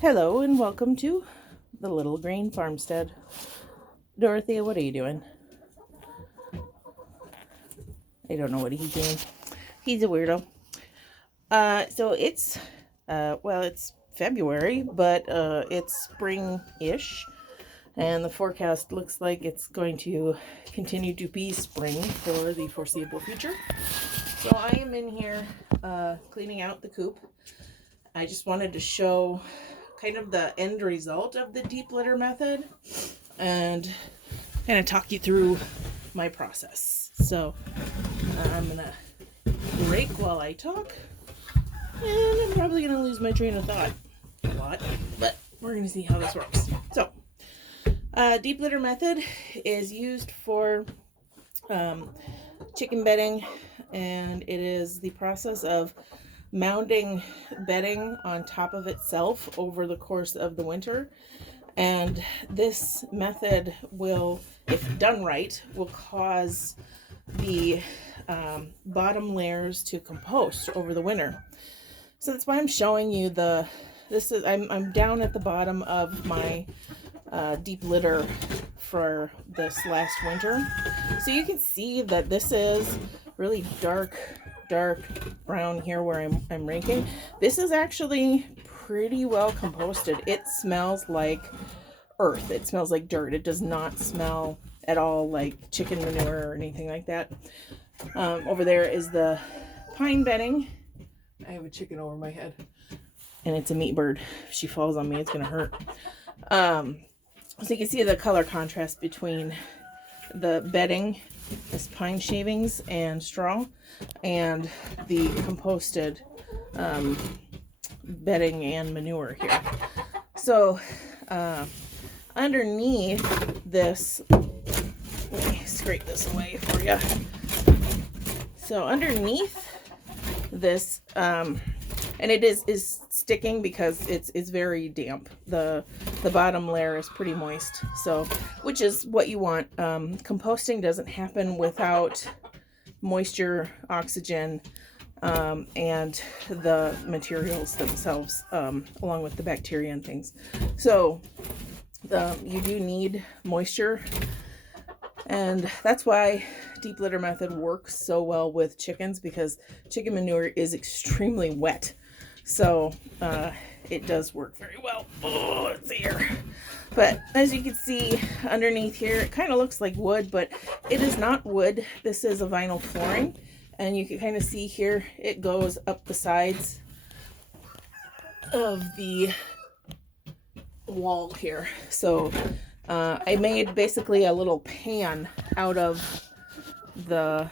Hello and welcome to the Little Green Farmstead. Dorothea, what are you doing? I don't know what he's doing. He's a weirdo. So it's it's February, but it's spring-ish, and the forecast looks like it's going to continue to be spring for the foreseeable future. So I am in here cleaning out the coop. I just wanted to show kind of the end result of the deep litter method and kind of talk you through my process. So I'm gonna break while I talk, and I'm probably gonna lose my train of thought a lot, but we're gonna see how this works. So deep litter method is used for chicken bedding, and it is the process of mounding bedding on top of itself over the course of the winter. And this method will, if done right, will cause the bottom layers to compost over the winter. So that's why I'm showing you I'm down at the bottom of my deep litter for this last winter. So you can see that this is really dark brown here where I'm raking. This is actually pretty well composted. It smells like earth. It smells like dirt. It does not smell at all like chicken manure or anything like that. Over there is the pine bedding. I have a chicken over my head, and it's a meat bird. If she falls on me, it's gonna hurt. So you can see the color contrast between the bedding, this pine shavings and straw, and the composted bedding and manure here. So underneath this, let me scrape this away for you. So underneath this, and it is sticking because it's very damp. The bottom layer is pretty moist, so which is what you want. Composting doesn't happen without moisture, oxygen, and the materials themselves, along with the bacteria and things. So you do need moisture, and that's why deep litter method works so well with chickens, because chicken manure is extremely wet. So it does work very well. Oh, it's here. But as you can see underneath here, it kind of looks like wood, but it is not wood. This is a vinyl flooring, and you can kind of see here it goes up the sides of the wall here. So I made basically a little pan out of the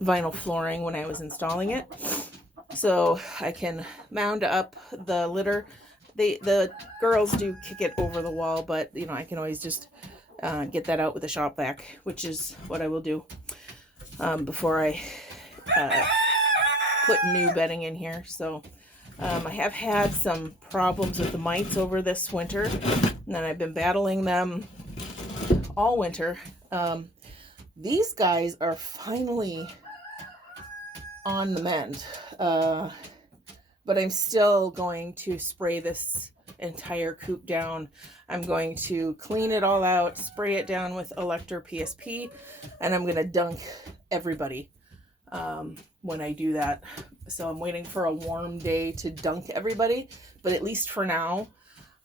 vinyl flooring when I was installing it, so I can mound up the litter. The girls do kick it over the wall, but I can always just get that out with a shop vac, which is what I will do before I put new bedding in here. So I have had some problems with the mites over this winter, and then I've been battling them all winter. These guys are finally on the mend, but I'm still going to spray this entire coop down. I'm going to clean it all out, spray it down with Elector PSP, and I'm going to dunk everybody when I do that. So I'm waiting for a warm day to dunk everybody, but at least for now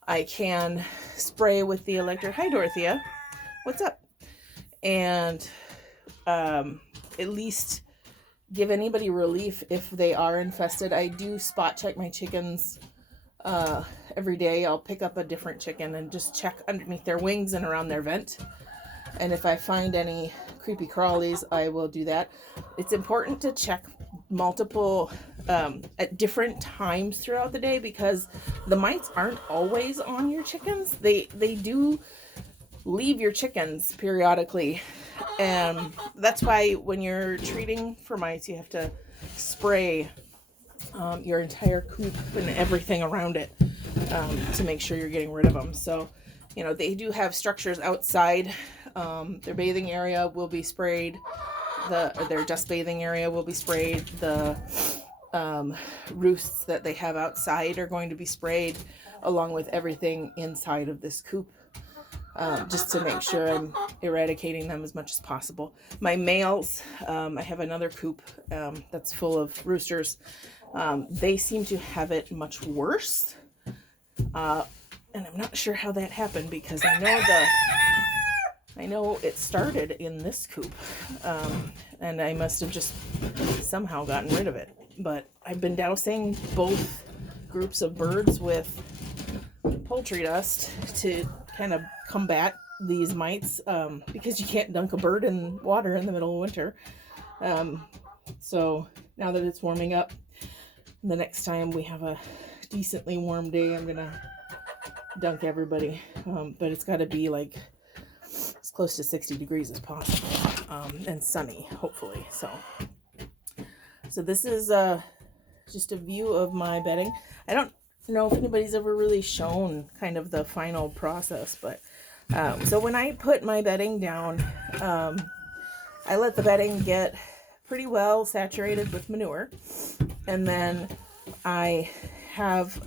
I can spray with the Elector. Hi Dorothea, what's up? And at least give anybody relief if they are infested. I do spot check my chickens every day. I'll pick up a different chicken and just check underneath their wings and around their vent. And if I find any creepy crawlies, I will do that. It's important to check multiple at different times throughout the day, because the mites aren't always on your chickens. They do leave your chickens periodically, and that's why when you're treating for mites, you have to spray your entire coop and everything around it to make sure you're getting rid of them. So they do have structures outside. Their bathing area will be sprayed. Their dust bathing area will be sprayed. The roosts that they have outside are going to be sprayed, along with everything inside of this coop, just to make sure I'm eradicating them as much as possible. My males, I have another coop that's full of roosters. They seem to have it much worse, and I'm not sure how that happened, because I know it started in this coop, and I must have just somehow gotten rid of it. But I've been dousing both groups of birds with poultry dust to kind of combat these mites, because you can't dunk a bird in water in the middle of winter. So now that it's warming up, the next time we have a decently warm day, I'm gonna dunk everybody, but it's got to be like as close to 60 degrees as possible, and sunny, hopefully. So this is just a view of my bedding. I don't know if anybody's ever really shown kind of the final process, but so when I put my bedding down, I let the bedding get pretty well saturated with manure, and then I have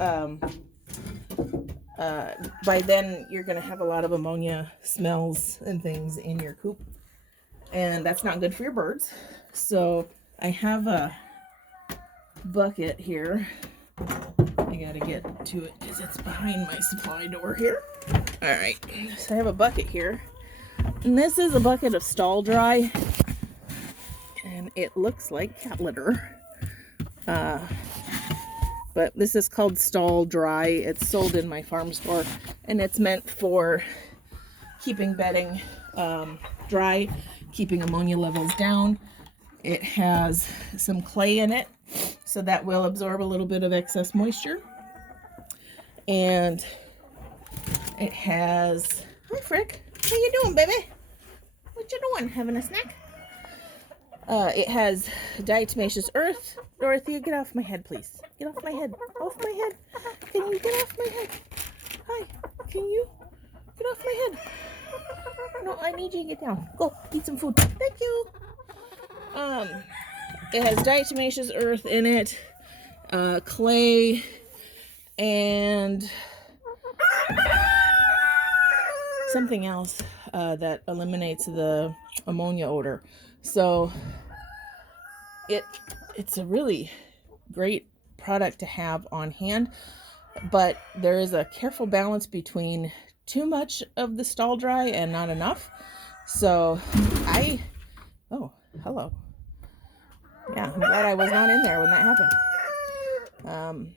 by then you're going to have a lot of ammonia smells and things in your coop, and that's not good for your birds. So I have a bucket here. I gotta get to it because it's behind my supply door here. All right, so I have a bucket here, and this is a bucket of stall dry, and it looks like cat litter, but this is called stall dry. It's sold in my farm store, and it's meant for keeping bedding dry, keeping ammonia levels down. It has some clay in it, so that will absorb a little bit of excess moisture. And it has, hi Frick, how you doing, baby? What you doing? Having a snack? It has diatomaceous earth. Dorothea, get off my head, please. Get off my head. Off my head. Can you get off my head? Hi. Can you get off my head? No, I need you to get down. Go, eat some food. Thank you. It has diatomaceous earth in it, clay, and something else that eliminates the ammonia odor. So it's a really great product to have on hand, but there is a careful balance between too much of the stall dry and not enough. So oh, hello. Yeah, I'm glad I was not in there when that happened.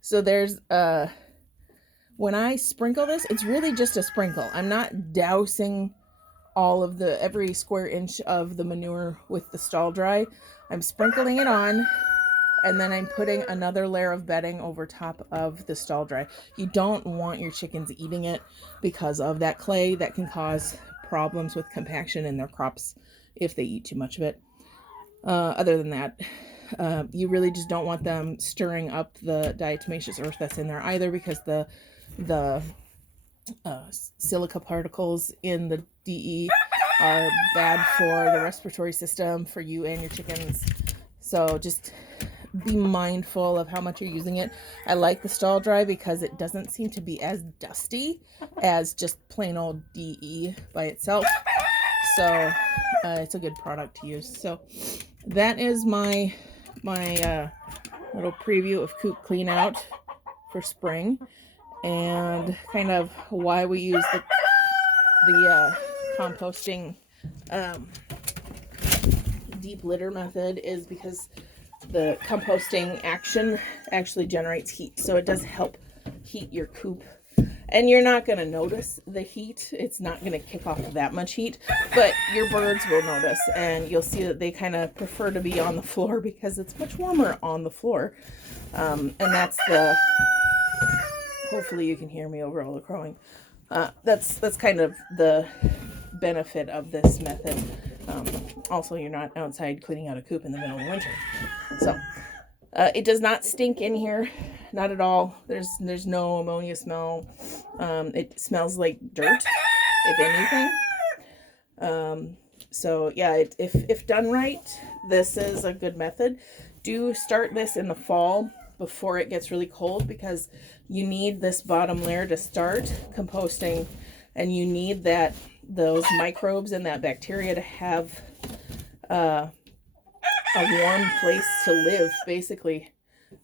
So there's when I sprinkle this, it's really just a sprinkle. I'm not dousing all of every square inch of the manure with the stall dry. I'm sprinkling it on, and then I'm putting another layer of bedding over top of the stall dry. You don't want your chickens eating it because of that clay. That can cause problems with compaction in their crops if they eat too much of it. Other than that, you really just don't want them stirring up the diatomaceous earth that's in there either, because the silica particles in the DE are bad for the respiratory system for you and your chickens. So just be mindful of how much you're using it. I like the stall dry because it doesn't seem to be as dusty as just plain old DE by itself. So it's a good product to use. So that is my little preview of coop clean out for spring, and kind of why we use the composting deep litter method is because the composting action actually generates heat, so it does help heat your coop. And you're not going to notice the heat. It's not going to kick off that much heat, but your birds will notice, and you'll see that they kind of prefer to be on the floor because it's much warmer on the floor. And that's hopefully you can hear me over all the crowing. That's kind of the benefit of this method. Also, you're not outside cleaning out a coop in the middle of winter. So it does not stink in here. Not at all. There's no ammonia smell. It smells like dirt, if anything. So yeah, if done right, this is a good method. Do start this in the fall before it gets really cold, because you need this bottom layer to start composting, and you need those microbes and that bacteria to have a warm place to live, basically,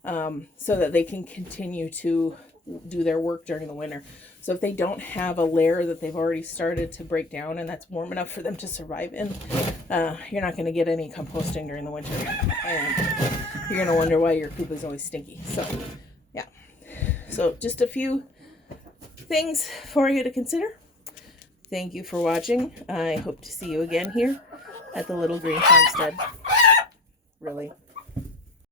so that they can continue to do their work during the winter. So if they don't have a layer that they've already started to break down and that's warm enough for them to survive in, you're not going to get any composting during the winter, and you're going to wonder why your poop is always stinky. So yeah, so just a few things for you to consider. Thank you for watching. I hope to see you again here at the Little Green Farmstead. Really.